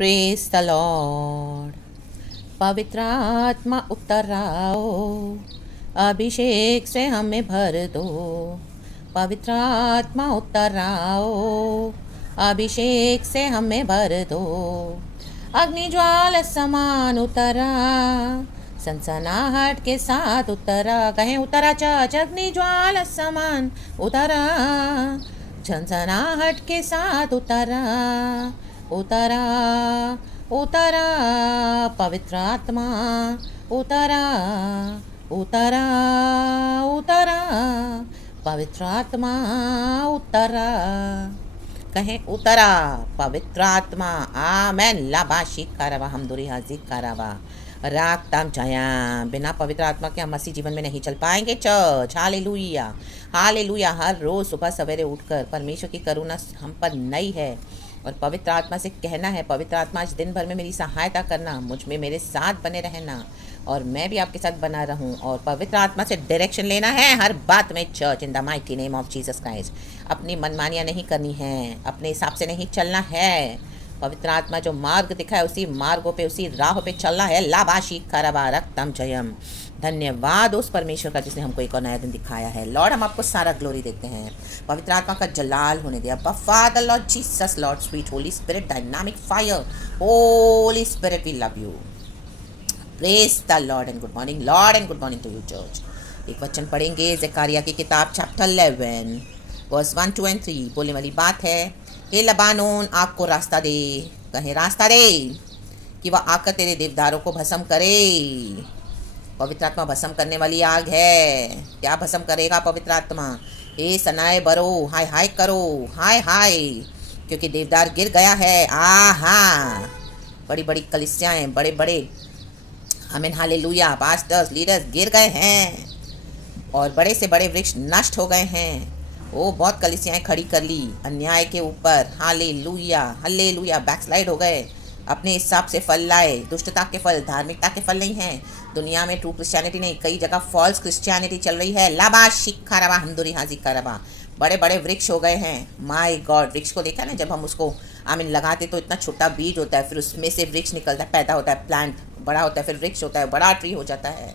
Praise the Lord. पवित्र आत्मा उतर आओ, अभिषेक से हमें भर दो। पवित्र आत्मा उतर आओ, अभिषेक से हमें भर दो। अग्नि ज्वाल समान उतरा, सनसनाहट के साथ उतरा। कहें उतरा चर्च, अग्नि ज्वाल समान उतरा, सनसनाहट के साथ उतरा। उतरा उतरा पवित्र आत्मा, उतरा उतरा उतरा पवित्र आत्मा उतरा। कहें उतरा पवित्र आत्मा। आमेन। लाबाशी करावा हम दुरी हाजी करावा राग तम छाया। बिना पवित्र आत्मा के हम मसीह जीवन में नहीं चल पाएंगे चर्च। Hallelujah hallelujah. हर रोज़ सुबह सवेरे उठकर परमेश्वर की करुणा हम पर नई है और पवित्र आत्मा से कहना है, पवित्र आत्मा आज दिन भर में मेरी सहायता करना, मुझ में मेरे साथ बने रहना और मैं भी आपके साथ बना रहूं। और पवित्र आत्मा से डायरेक्शन लेना है हर बात में church, in the mighty name of Jesus Christ. अपनी मनमानियाँ नहीं करनी है, अपने हिसाब से नहीं चलना है। पवित्र आत्मा जो मार्ग दिखाए उसी मार्गों पे, उसी राह पे चलना है। लाबाशी खरबा रक्तम जयम। धन्यवाद उस परमेश्वर का जिसने हमको एक और नया दिन दिखाया है। लॉर्ड हम आपको सारा ग्लोरी देते हैं। पवित्र आत्मा का जलाल होने दिया। Father lord Jesus, lord sweet holy spirit, dynamic fire, holy spirit, we love you. Praise the lord and good morning lord and good morning to you church. एक वचन पढ़ेंगे ज़करिया की किताब चैप्टर 11 वर्स 1, 2 and 3। बोलने वाली बात है, हे लबानोन आग को रास्ता दे। कहें रास्ता दे कि वह आकर तेरे देवदारों को भस्म करे। पवित्र आत्मा भस्म करने वाली आग है। क्या भस्म करेगा पवित्र आत्मा? हे सनाए बरो, हाय हाय करो, हाय हाय, क्योंकि देवदार गिर गया है। आहा, बड़ी बड़ी कलीसियाएं, बड़े बड़े आमीन हालेलुया पास्टर्स लीडर्स गिर गए हैं और बड़े से बड़े वृक्ष नष्ट हो गए हैं। वो बहुत कलीसियाएं खड़ी कर ली अन्याय के ऊपर। Hallelujah hallelujah. बैकस्लाइड हो गए, अपने हिसाब से फल लाए। दुष्टता के फल, धार्मिकता के फल नहीं हैं दुनिया में। ट्रू क्रिश्चियनिटी नहीं, कई जगह फॉल्स क्रिश्चियनिटी चल रही है। लाबा शिखा रबा हमदुरी हाजी करबा। बड़े बड़े वृक्ष हो गए हैं। माय गॉड, वृक्ष को देखा ना, जब हम उसको आमीन लगाते तो इतना छोटा बीज होता है, फिर उसमें से वृक्ष निकलता है, पैदा होता है, प्लांट बड़ा होता है, फिर वृक्ष होता है, बड़ा ट्री हो जाता है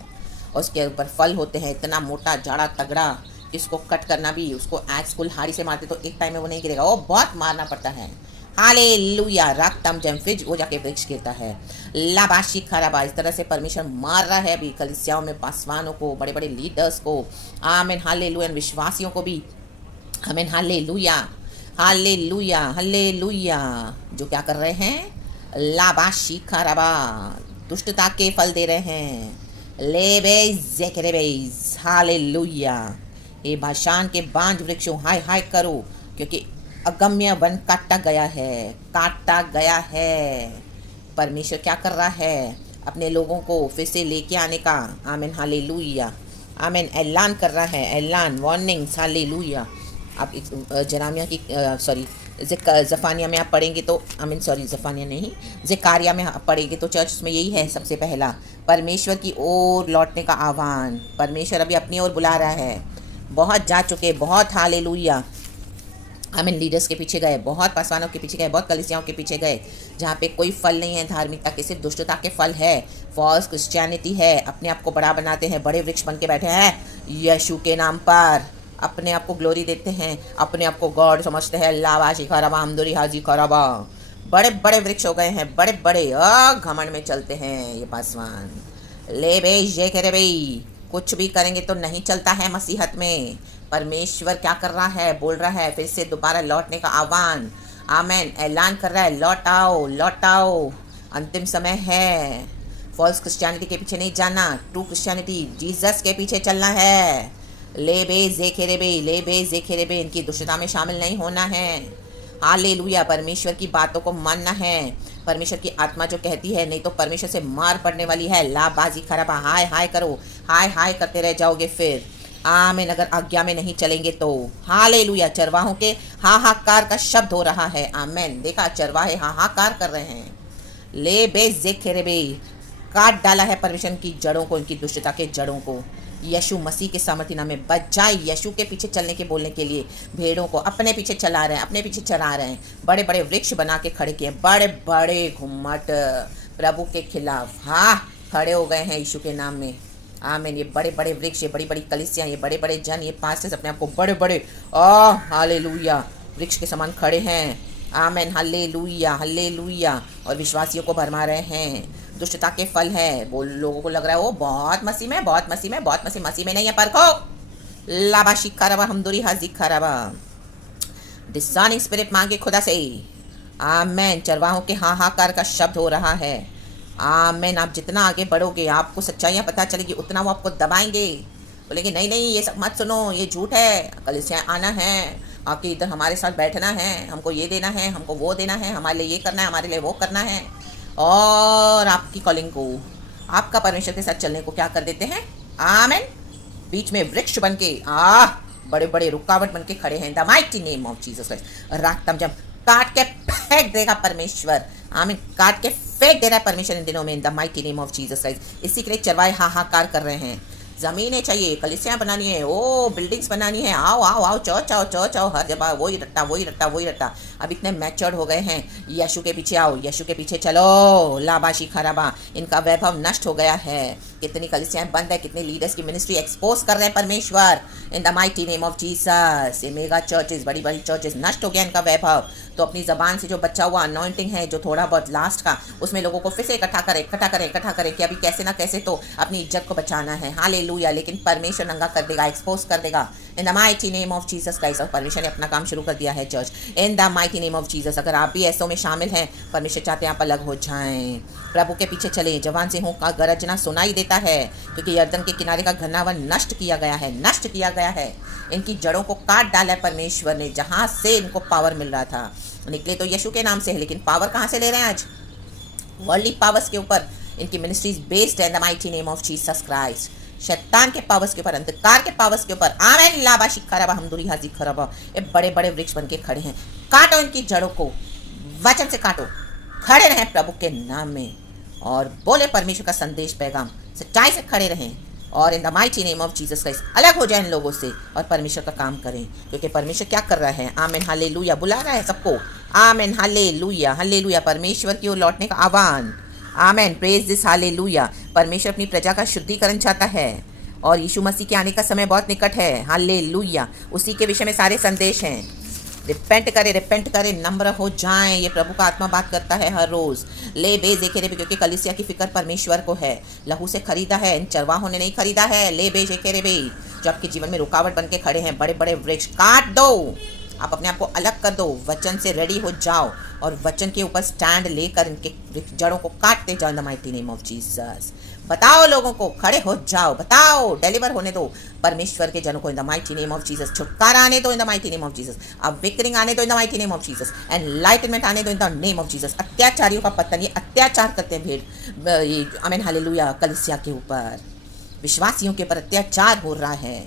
और उसके ऊपर फल होते हैं। इतना मोटा जाड़ा तगड़ा, इसको कट करना भी, उसको एक्स को हाड़ी से मारते तो एक टाइम में वो नहीं गिरेगा, वो बहुत मारना पड़ता है। हालेलुया रक्तम जम, फिर वो जाके वृक्ष गिरता है। लाबाशी खराबा। इस तरह से परमेश्वर मार रहा है अभी कलीसियाओं में पासवानों को, बड़े बड़े लीडर्स को। आमीन हालेलुया। विश्वासियों को भी आमीन हालेलुया हालेलुया हालेलुया। जो क्या कर रहे हैं? लाबाशी खराबा, दुष्टता के फल दे रहे हैं। लेबेज जेकरेबेज हालेलुया। ये बाशान के बांझ वृक्षों हाय हाय करो, क्योंकि अगम्य वन काटा गया है, काटा गया है। परमेश्वर क्या कर रहा है? अपने लोगों को फिर से लेके आने का आमीन हालेलुया आमीन ऐलान कर रहा है। ऐलान, वार्निंग्स हालेलुया। आप जरामिया की ज़फानिया में आप पढ़ेंगे तो आमीन ज़फानिया नहीं, ज़कारिया में आप पढ़ेंगे तो चर्च में यही है सबसे पहला, परमेश्वर की ओर लौटने का आह्वान। परमेश्वर अभी अपनी ओर बुला रहा है। बहुत जा चुके, बहुत हालेलुया आमीन लीडर्स के पीछे गए, बहुत पासवानों के पीछे गए, बहुत कलीसियाओं के पीछे गए, जहाँ पे कोई फल नहीं है धार्मिकता के, सिर्फ दुष्टता के फल है, फॉल्स क्रिश्चियनिटी है। अपने आप को बड़ा बनाते हैं, बड़े वृक्ष बन के बैठे हैं यीशु के नाम पर, अपने आप को ग्लोरी देते हैं, अपने आप को गॉड समझते हैं। लावाशी खराबा हमदुरी हाजी खराबा। बड़े बड़े वृक्ष हो गए हैं, बड़े बड़े घमंड में चलते हैं ये पासवान। ले बे ये करे भाई, कुछ भी करेंगे तो नहीं चलता है मसीहत में। परमेश्वर क्या कर रहा है? बोल रहा है फिर से दोबारा लौटने का आह्वान। आमेन ऐलान कर रहा है, लौट आओ लौट आओ, अंतिम समय है। फॉल्स क्रिश्चियनिटी के पीछे नहीं जाना, ट्रू क्रिश्चियनिटी जीसस के पीछे चलना है। ले बे जेखेरे बे, इनकी दुष्टता में शामिल नहीं होना है। हालेलुया। परमेश्वर की बातों को मानना है। परमेश्वर की आत्मा जो कहती है, नहीं तो परमेश्वर से मार पड़ने वाली है। लाबाजी खराबा, हाय हाय करो, हाय हाय करते रह जाओगे फिर। आमीन। अगर आज्ञा में नहीं चलेंगे तो हालेलुया। चरवाहों के हाहाकार का शब्द हो रहा है। आमीन। देखा, चरवाहे हाहाकार कर रहे हैं। ले बे जेखेरे बे, काट डाला है परमेश्वर की जड़ों को, इनकी दुष्टता के जड़ों को। यीशु मसीह के सामर्थ्य नाम में बजाय यीशु के पीछे चलने के बोलने के लिए भेड़ों को अपने पीछे चला रहे हैं, अपने पीछे चला रहे हैं। बड़े बड़े वृक्ष बना के खड़े किए, बड़े बड़े घुम्मट प्रभु के खिलाफ हाँ खड़े हो गए हैं यीशु के नाम में। आमीन। ये बड़े बड़े वृक्ष, ये बड़ी बड़ी कलीसियाँ, ये बड़े बड़े जन, ये पास्टर्स अपने आप को बड़े बड़े हालेलुया वृक्ष के समान खड़े हैं। आमीन। Hallelujah hallelujah. और विश्वासियों को भरमा रहे हैं। दुष्टता के फल है। वो लोगों को लग रहा है वो बहुत मसीह में, बहुत मसीह में, बहुत मसीह में नहीं है। परखो लाबा शिखा रबा हमदुरी हाजी खराबा। डिस्सर्निंग स्पिरिट मांगे खुदा से। आमेन। चरवाहों के हाहाकार का शब्द हो रहा है। आमेन। आप जितना आगे बढ़ोगे, आपको सच्चाइयाँ पता चलेगी, उतना वो आपको दबाएंगे। बोलेंगे नहीं नहीं ये सब मत सुनो, ये झूठ है, कलीसियाँ आना है, आपके इधर हमारे साथ बैठना है, हमको ये देना है, हमको वो देना है, हमारे लिए ये करना है, हमारे लिए वो करना है। और आपकी कॉलिंग को, आपका परमेश्वर के साथ चलने को क्या कर देते हैं। आमेन। बीच में वृक्ष बन के बड़े बड़े रुकावट बन के खड़े हैं। The mighty name of Jesus Christ. रात जब काट के फेंक देगा परमेश्वर। आमीन। काट के फेंक दे रहा है परमेश्वर इन दिनों में। इन the mighty name of Jesus Christ. इसी के लिए चरवाहे हाहाकार कर रहे हैं। ज़मीनें चाहिए, कलिसियाँ बनानी है, ओ बिल्डिंग्स बनानी है, आओ आओ आओ चौ चौ हर जगह वही रट्टा वही रट्टा वही रट्टा। अब इतने मैच्योर्ड हो गए हैं। यीशु के पीछे आओ, यीशु के पीछे चलो। लाबाशी खराबा। इनका वैभव नष्ट हो गया है। कितनी कलिसियाँ बंद है, कितने लीडर्स की मिनिस्ट्री एक्सपोज कर रहे हैं परमेश्वर इन the mighty name of Jesus. ये मेगा चर्चेस, बड़ी बड़ी चर्चेस, नष्ट हो गया इनका वैभव। तो अपनी ज़बान से जो बचा हुआ अनॉइंटिंग है, जो थोड़ा बहुत लास्ट का, उसमें लोगों को फिर से इकट्ठा करें कि अभी कैसे ना कैसे तो अपनी इज्जत को बचाना है। हालेलुया। लेकिन परमेश्वर नंगा कर देगा, एक्सपोज कर देगा इन the mighty name of Jesus Christ. और परमेश्वर ने अपना काम शुरू कर दिया है church in the mighty name of Jesus. अगर आप भी ऐसों में शामिल हैं, परमेश्वर चाहते हैं आप अलग हो जाएं, प्रभु के पीछे चलें। जवान सिंहों का गरजना सुनाई देता है, क्योंकि यर्दन के किनारे का घना वन नष्ट किया गया है, नष्ट किया गया है। इनकी जड़ों को काट डाला है परमेश्वर ने, जहाँ से इनको पावर मिल रहा था। निकले तो यीशु के नाम से है, लेकिन पावर कहाँ से ले रहे हैं आज। वर्ल्डली पावर्स के ऊपर इनकी मिनिस्ट्रीज बेस्ड है the mighty name of Jesus Christ. शैतान के पावर्स के ऊपर, अंधकार के पावर्स के ऊपर। आमेन। लाबा शिखरबा हमदुरी हाजी खरबा। ये बड़े बड़े वृक्ष बन के खड़े हैं। काटो इनकी जड़ों को, वचन से काटो, खड़े रहें प्रभु के नाम में और बोले परमेश्वर का संदेश पैगाम, सच्चाई से खड़े रहें और in the mighty name of Jesus Christ अलग हो जाए इन लोगों से और परमेश्वर का काम करें, क्योंकि परमेश्वर क्या कर रहा है। आमीन। हालेलुया। बुला रहा है सबको। आमीन। Hallelujah hallelujah. परमेश्वर की ओर लौटने का आह्वान। आमीन। Praise this. हालेलुया। परमेश्वर अपनी प्रजा का शुद्धिकरण चाहता है और यीशु मसीह के आने का समय बहुत निकट है। हालेलुया। उसी के विषय में सारे संदेश हैं। रिपेंट करें, नम्र हो जाएं। ये प्रभु का आत्मा बात करता है हर रोज़। ले बे जेखेरे बे, क्योंकि कलीसिया की फिक्र परमेश्वर को है। लहू से खरीदा है, इन चरवाहों ने नहीं खरीदा है। ले बे जेखेरे बे। जो आपके जीवन में रुकावट बन के खड़े हैं, बड़े बड़े वृक्ष काट दो। आप अपने आप को अलग कर दो, वचन से रेडी हो जाओ और वचन के ऊपर स्टैंड लेकर इनके जड़ों को काटते जाओ इन the mighty name of Jesus. बताओ लोगों को, खड़े हो जाओ, बताओ, डिलीवर होने दो परमेश्वर के जनों को in the mighty name of Jesus. छुटकारा आने दो in the mighty name of Jesus. अब विक्रिंग आने दो in the mighty name of Jesus. Enlightenment आने दो in the name of Jesus. अत्याचारियों का पतन, ये अत्याचार करते हैं भेड़। आमीन। हालेलुया। कलीसिया के ऊपर, विश्वासियों के ऊपर अत्याचार हो रहा है।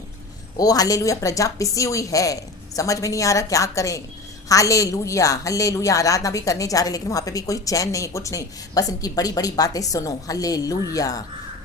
ओ हालेलुया। प्रजा पिसी हुई है, समझ में नहीं आ रहा क्या करें। Hallelujah hallelujah. आराधना भी करने जा रहे, लेकिन वहाँ पे भी कोई चैन नहीं, कुछ नहीं, बस इनकी बड़ी बड़ी बातें सुनो। हालेलुया।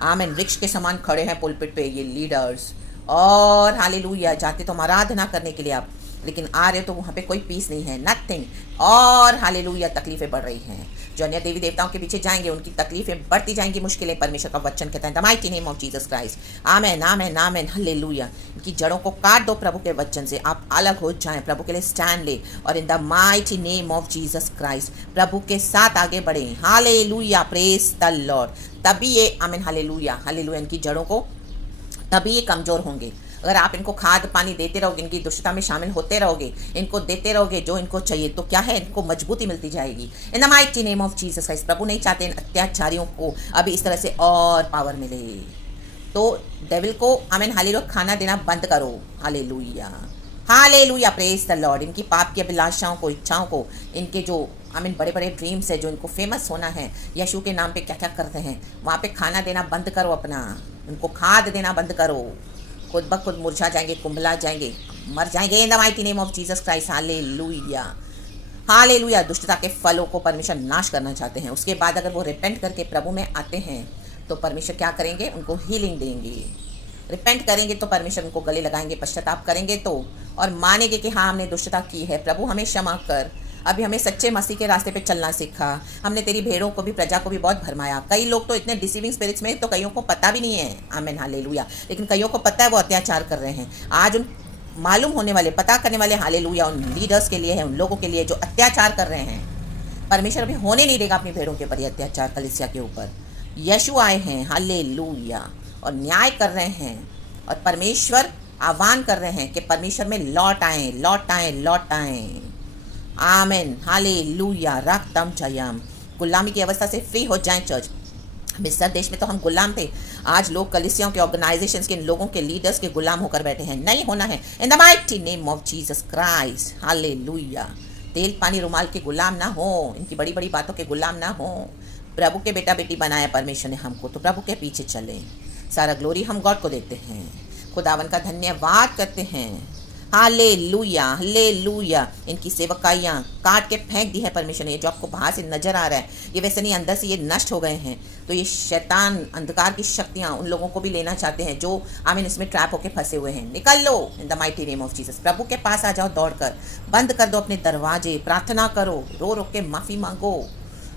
आमीन। वृक्ष के समान खड़े हैं पुलपिट पे ये लीडर्स। और हालेलुया। जाते तो हम आराधना करने के लिए आप, लेकिन आ रहे हो तो वहाँ पे कोई पीस नहीं है, नथिंग। और हालेलुया। तकलीफें बढ़ रही हैं। जो अन्य देवी देवताओं के पीछे जाएंगे उनकी तकलीफें बढ़ती जाएंगी, मुश्किलें। परमेश्वर का वचन कहता है the mighty name of Jesus Christ. Amen amen amen. Hallelujah. इनकी जड़ों को काट दो प्रभु के वचन से। आप अलग हो जाएं, प्रभु के लिए स्टैंड ले और in the mighty name of Jesus Christ प्रभु के साथ आगे बढ़ें। हालेलुया। Praise the Lord. तभी ये आमेन हालेलुया हालेलुया। इनकी जड़ों को तभी ये कमज़ोर होंगे। अगर आप इनको खाद पानी देते रहोगे, इनकी दुष्टता में शामिल होते रहोगे, इनको देते रहोगे जो इनको चाहिए, तो क्या है, इनको मजबूती मिलती जाएगी in the mighty name of Jesus Christ. प्रभु नहीं चाहते इन अत्याचारियों को अभी इस तरह से और पावर मिले। तो डेविल को आमीन हालेलुया खाना देना बंद करो। Hallelujah hallelujah. Praise the Lord. इनकी पाप की अभिलाषाओं को, इच्छाओं को, इनके जो आमीन बड़े बड़े ड्रीम्स है, जो इनको फेमस होना है, यीशु के नाम पे क्या क्या करते हैं, वहाँ पे खाना देना बंद करो अपना। इनको खाद देना बंद करो। खुद ब खुद मुरझा जाएंगे, कुंभला जाएंगे, मर जाएंगे इन the mighty name of Jesus Christ. Hallelujah hallelujah. दुष्टता के फलों को परमेश्वर नाश करना चाहते हैं। उसके बाद अगर वो रिपेंट करके प्रभु में आते हैं तो परमेश्वर क्या करेंगे, उनको हीलिंग देंगे। रिपेंट करेंगे तो परमेश्वर उनको गले लगाएंगे, पश्चाताप करेंगे तो, और मानेंगे कि हाँ हमने दुष्टता की है, प्रभु हमें क्षमा कर, अभी हमें सच्चे मसीह के रास्ते पे चलना सीखा, हमने तेरी भेड़ों को भी, प्रजा को भी बहुत भरमाया। कई लोग तो इतने डिसीविंग स्पिरिट्स में, तो कईयों को पता भी नहीं है, आमेन हालेलुया, लेकिन कईयों को पता है वो अत्याचार कर रहे हैं। आज उन मालूम होने वाले, पता करने वाले हालेलुया उन लीडर्स के लिए है, उन लोगों के लिए जो अत्याचार कर रहे हैं। परमेश्वर अभी होने नहीं देगा अपनी भेड़ों के ऊपर ये अत्याचार, कलीसिया के ऊपर। यीशु आए हैं हालेलुया और न्याय कर रहे हैं, और परमेश्वर आह्वान कर रहे हैं कि परमेश्वर में लौट आएँ, लौट आएँ, लौट आएँ। Amen hallelujah. रक्तम जयम। गुलामी की अवस्था से फ्री हो जाएं चर्च। मिस्र देश में तो हम गुलाम थे, आज लोग कलीसियाओं के, ऑर्गेनाइजेशंस के, इन लोगों के, लीडर्स के गुलाम होकर बैठे हैं। नहीं होना है, इन the mighty name of Jesus Christ hallelujah. तेल पानी रुमाल के गुलाम ना हो, इनकी बड़ी बड़ी बातों के गुलाम ना हो। प्रभु के बेटा बेटी बनाया परमेश्वर ने हमको, तो प्रभु के पीछे चले। सारा ग्लोरी हम गॉड को देते हैं, खुदावन का धन्यवाद करते हैं। Hallelujah hallelujah. इनकी सेवकाइयाँ काट के फेंक दी है परमेश्वर ने। ये जो आपको बाहर से नजर आ रहा है, ये वैसे नहीं, अंदर से ये नष्ट हो गए हैं। तो ये शैतान, अंधकार की शक्तियाँ उन लोगों को भी लेना चाहते हैं जो आमीन इसमें ट्रैप होके फंसे हुए हैं। निकल लो in the mighty name of Jesus. प्रभु के पास आ जाओ दौड़कर, बंद कर दो अपने दरवाजे, प्रार्थना करो, रो रो के माफ़ी मांगो।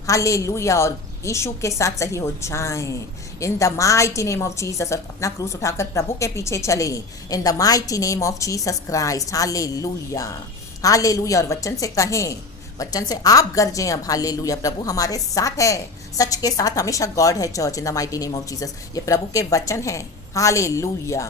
हालेलुया। और यीशु के साथ सही हो जाएं इन the mighty name of Jesus. और अपना क्रूस उठाकर प्रभु के पीछे चले इन the mighty name of Jesus Christ. Hallelujah hallelujah. और वचन से कहें, वचन से आप गरजें अब। हालेलुया। प्रभु हमारे साथ है, सच के साथ हमेशा गॉड है church, in the mighty name of Jesus. ये प्रभु के वचन है। हालेलुया।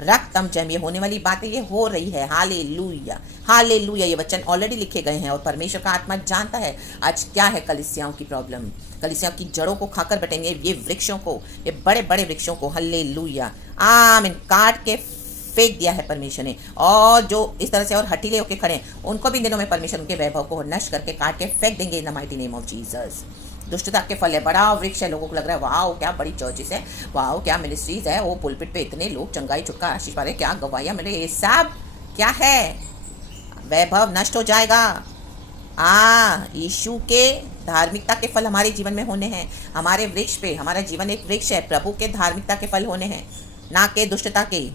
रक्तम जम, ये होने वाली बातें ये हो रही है। Hallelujah hallelujah. ये वचन ऑलरेडी लिखे गए हैं और परमेश्वर का आत्मा जानता है आज क्या है कलीसियाओं की प्रॉब्लम। कलीसियाओं की जड़ों को खाकर बैठेंगे, ये वृक्षों को, ये बड़े बड़े वृक्षों को। हालेलुया आमीन। काट के फेंक दिया है परमेश्वर ने, और जो इस तरह से और हटीले होकर खड़े हैं उनको भी दिनों में परमेश्वर उनके वैभव को नष्ट करके काट के फेंक देंगे इन the mighty name of Jesus. दुष्टता के फल है, बड़ा वृक्ष है। लोगों को लग रहा है वाह क्या बड़ी चर्चेस है, वाह क्या मिनिस्ट्रीज है, वो पुलपिट पे इतने लोग चंगाई छुटका आशीष पा रहे, क्या गवाहियाँ मिले, ये सब क्या है? वैभव नष्ट हो जाएगा। यीशु के धार्मिकता के फल हमारे जीवन में होने हैं। हमारे वृक्ष पे, हमारा जीवन एक वृक्ष है, प्रभु के धार्मिकता के फल होने हैं, ना के दुष्टता के।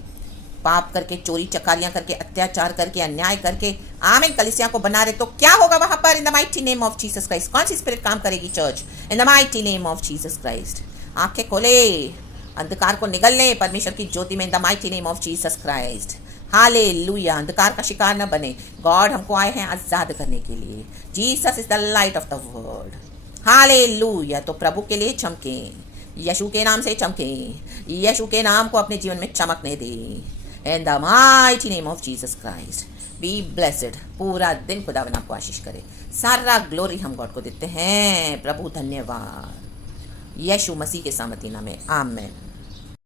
पाप करके, चोरी चकारियां करके, अत्याचार करके, अन्याय करके आमीन कलीसिया को बना रहे, तो क्या होगा वहां पर? इन the mighty name of Jesus Christ. कौन सी स्पिरिट काम करेगी church? In the mighty name of Jesus Christ. आंखें खोले, अंधकार को निगलने परमेश्वर की ज्योति में, इन the mighty name of Jesus Christ. Hallelujah. अंधकार का शिकार न बने। गॉड हमको आए हैं आजाद करने के लिए। Jesus is the light of the world. Hallelujah. तो प्रभु के लिए चमके, यीशु के नाम से चमके, यीशु के नाम को अपने जीवन में चमकने दे। In the mighty name of Jesus Christ. Be blessed. पूरा दिन खुदावन आपको आशीष करे। सारा ग्लोरी हम गॉड को देते हैं। प्रभु धन्यवाद। यीशु मसीह के सामर्थी नाम में आमेन।